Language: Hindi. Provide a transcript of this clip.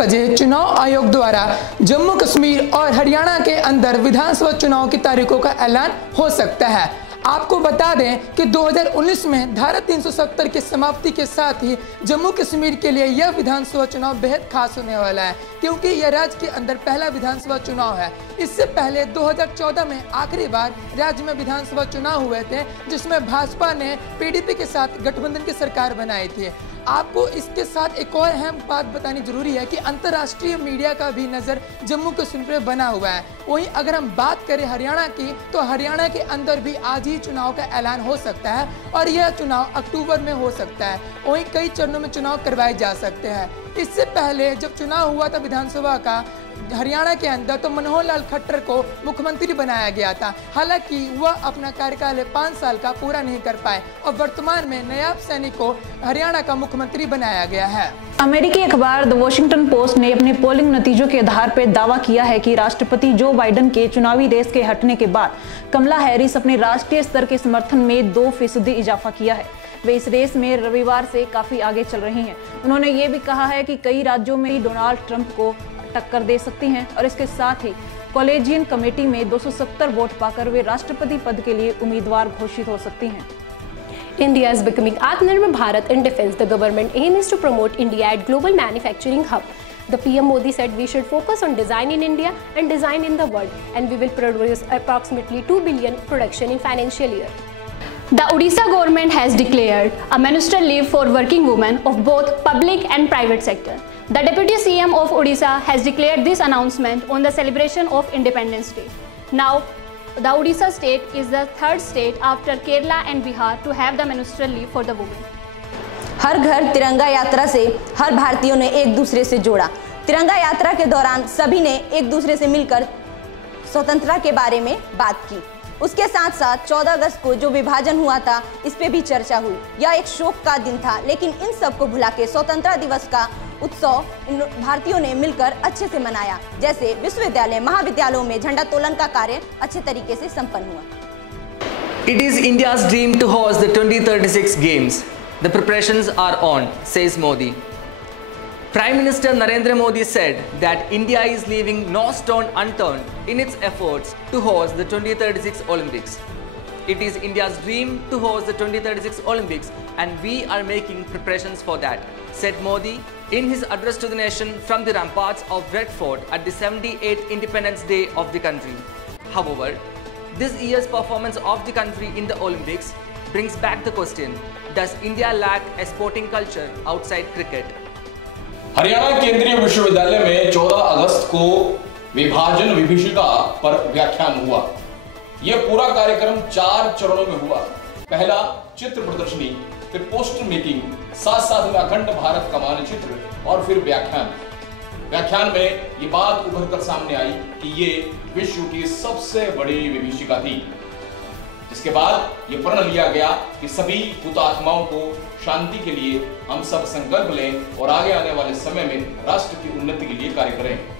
बजे चुनाव आयोग द्वारा जम्मू कश्मीर और हरियाणा के अंदर विधानसभा चुनाव की तारीखों का ऐलान हो सकता है। आपको बता दें कि 2019 में धारा 370 की समाप्ति के साथ ही जम्मू कश्मीर के लिए यह विधानसभा चुनाव बेहद खास होने वाला है, क्योंकि यह राज्य के अंदर पहला विधानसभा चुनाव है। इससे पहले 2014 में आखिरी बार राज्य में विधानसभा चुनाव हुए थे, जिसमें भाजपा ने पीडीपी के साथ गठबंधन की सरकार बनाई थी। आपको इसके साथ एक और अहम बात बतानी जरूरी है कि अंतर्राष्ट्रीय मीडिया का भी नज़र जम्मू कश्मीर पर बना हुआ है। वहीं अगर हम बात करें हरियाणा की, तो हरियाणा के अंदर भी आज ही चुनाव का ऐलान हो सकता है और यह चुनाव अक्टूबर में हो सकता है। वहीं कई चरणों में चुनाव करवाए जा सकते हैं। इससे पहले जब चुनाव हुआ था विधानसभा का हरियाणा के अंदर, तो मनोहर लाल खट्टर को मुख्यमंत्री बनाया गया था। हालांकि वह अपना कार्यकाल 5 साल का पूरा नहीं कर पाए और वर्तमान में नायब सैनी को हरियाणा का मुख्यमंत्री बनाया गया है। अमेरिकी अखबार द वॉशिंगटन पोस्ट ने अपने पोलिंग नतीजों के आधार पर दावा किया है कि राष्ट्रपति जो बाइडेन के चुनावी रेस के हटने के बाद कमला हैरिस अपने राष्ट्रीय स्तर के समर्थन में 2% इजाफा किया है। वे इस रेस में रविवार से काफी आगे चल रही हैं। उन्होंने ये भी कहा है कि कई राज्यों में ही डोनाल्ड ट्रंप को टक्कर दे सकती हैं और इसके साथ ही कॉलेजियन कमेटी में 270 वोट पाकर वे राष्ट्रपति पद के लिए उम्मीदवार घोषित हो सकती हैं। India is becoming Atmanirbhar Bharat in defense. The government aim is to promote India at global manufacturing hub. The PM Modi said we should focus on design in India and design in the world, and we will produce approximately 2 billion production in financial year. The Odisha government has declared a menstrual leave for working women of both public and private sector. The Deputy CM of Odisha has declared this announcement on the celebration of Independence Day. Now, the Odisha state is the third state after Kerala and Bihar to have the menstrual leave for the women. हर घर तिरंगा यात्रा से हर भारतीयों ने एक दूसरे से जोड़ा। तिरंगा यात्रा के दौरान सभी ने एक दूसरे से मिलकर स्वतंत्रता के बारे में बात की। उसके साथ साथ 14 अगस्त को जो विभाजन हुआ था, इस पे भी चर्चा हुई। यह एक शोक का दिन था, लेकिन इन सब को भुला के स्वतंत्रता दिवस का उत्सव भारतीयों ने मिलकर अच्छे से मनाया। जैसे विश्वविद्यालय महाविद्यालयों में झंडा तोलन का कार्य अच्छे तरीके से संपन्न हुआ। It is India's dream to host the 2036 Games. The preparations are on, says Modi. Prime Minister Narendra Modi said that India is leaving no stone unturned in its efforts to host the 2036 Olympics. It is India's dream to host the 2036 Olympics, and we are making preparations for that, said Modi in his address to the nation from the ramparts of Red Fort at the 78th Independence Day of the country. However, this year's performance of the country in the Olympics brings back the question, does India lack a sporting culture outside cricket? Haryana केंद्रीय विश्वविद्यालय में 14 अगस्त को विभाजन विभीषिका पर व्याख्यान हुआ। यह पूरा कार्यक्रम 4 चरणों में हुआ। पहला चित्र प्रदर्शनी, फिर पोस्टर मेकिंग, साथ साथ में अखंड भारत का मानचित्र और फिर व्याख्यान। व्याख्यान में ये बात उभर कर सामने आई कि ये विश्व की सबसे बड़ी विभीषिका थी। इसके बाद ये प्रण लिया गया कि सभी हुतात्माओं को शांति के लिए हम सब संकल्प लें और आगे आने वाले समय में राष्ट्र की उन्नति के लिए कार्य करें।